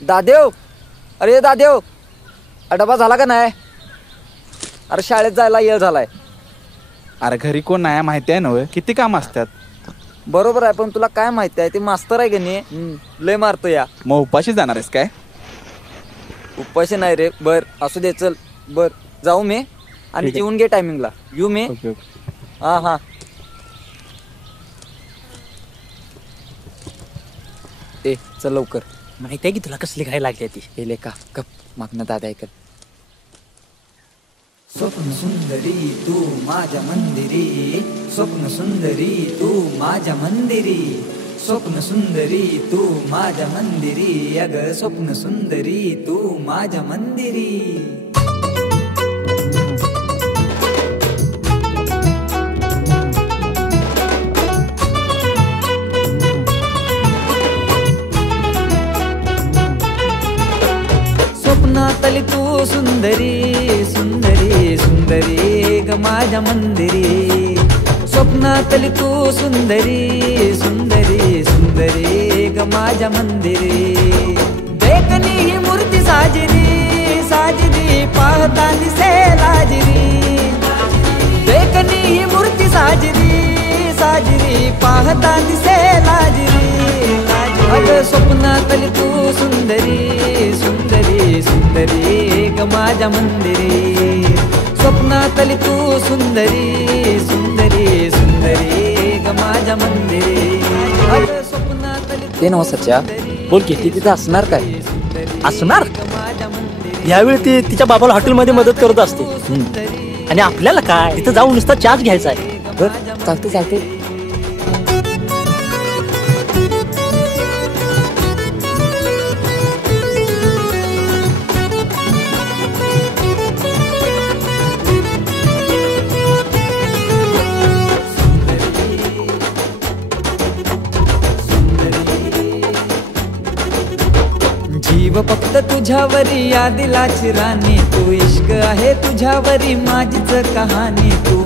दादेव, अरे दादेव, डबा झाला का नाही? अरे शाळेत जायला वेळ झालाय. अरे घरी कोण नाही माहिती आहे ना, किती काम असतात. बरोबर आहे, पण तुला काय माहिती आहे, ते मास्तर आहे की नाही लय मारतो या. मग उपाशी जाणार आहेस काय? उपाशी नाही रे. बर असू दे, चल बर जाऊ मी आणि जेवून घे टायमिंगला. येऊ मी. हा हा. ए चल लवकर. माहिती आहे की तुला कसली घाई लागली ती. हे लेका गप मागणं दादा ऐकत. स्वप्न सुंदरी तू माझ्या मंदिरी, स्वप्न सुंदरी तू माझ्या मंदिरी, स्वप्न सुंदरी तू माझ्या मंदिरी, अग स्वप्न सुंदरी तू माझ्या मंदिरी. स्वप्नातली तू सुंदरी सुंदरी सुंदरी ग माझ्या मंदिरी, स्वप्नातली तू सुंदरी सुंदरी सुंदरी ग माझ्या मंदिरी. देखणी ही मूर्ती साजरी साजरी पाहता दिसे लाजरी, देखणी ही मूर्ती साजरी साजरी पाहता दिसे लाजरी. अग स्वप्नातली तू सुंदरी सुंदरी सुंदरी ग माझ्या मंदिरी, स्वप्नातली तू सुंदरी सुंदरी सुंदरी ग माझ्या मंदिरी. ते नव सच्या बोल की. ती तिथं असणार काय? असणार. यावेळी ती तिच्या बाबाला हॉटेलमध्ये मदत करत असते. आणि आपल्याला काय, तिथं जाऊन नुसता चहाच घ्यायचा आहे. चालते चालते. जीव फक्त तुझ्यावरी या दिलाची राणी तू, इश्क आहे तुझ्यावरी माझीच कहाणी तू.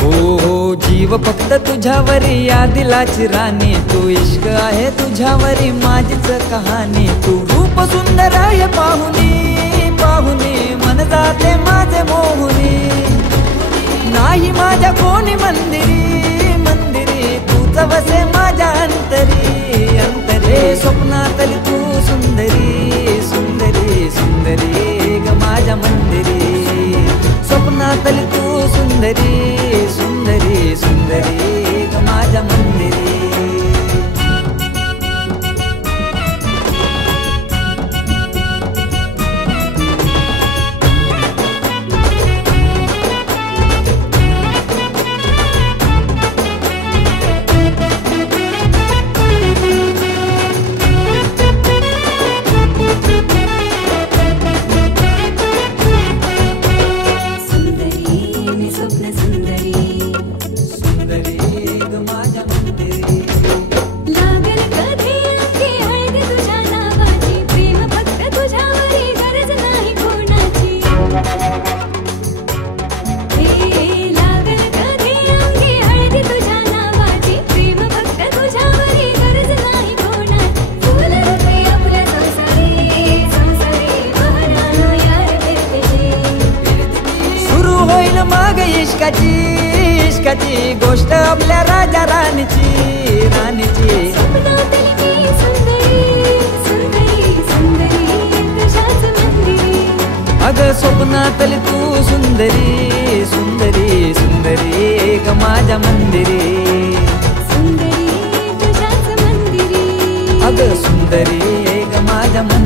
हो हो जीव फक्त तुझ्यावरी या दिलाची राणी तू, इश्क आहे तुझ्यावरी माझीच कहाणी तू. रूप सुंदर आहे पाहुनी पाहुनी मन जाते माझे मोहुनी, नाही माझ्या कोणी मंदिरी मंदिरी तूच वसे माझ्या अंतरी अंतरी. स्वप्नातली तू सुंदरी सुंदरी सुंदरी ग माझ्या मंदिरी, स्वप्नातली तू सुंदरी सुंदरी सुंदरी ग माझ्या मंदिरी. इश्काची गोष्ट आपल्या राजा राणीची राणीची. अग स्वप्नातली तू सुंदरी सुंदरी सुंदरी ग माझ्या मंदिरी, अग सुंदरी ग माझ्या मंदिरी.